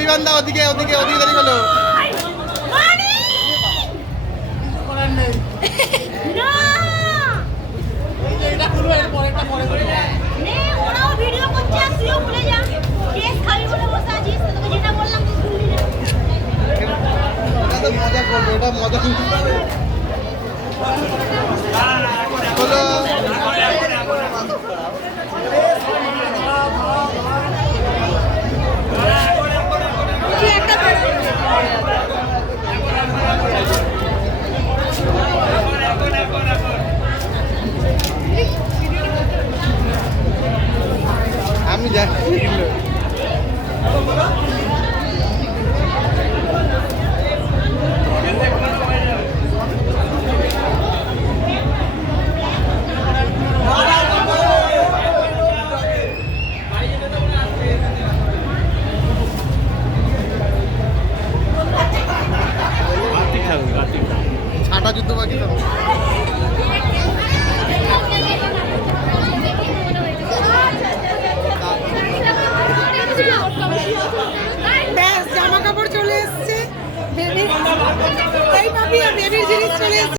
বিমান দা ওদিকে ওদিকে ওদিকে দাঁড়িয়ে গেল। মজা করবো, এটা মজা হলো। আমি যাচ্ছি। ছাটা যুদ্ধ বাকি তো। জামা কাপড় চলে এসছে, বেবির জিনিস চলে এসছে।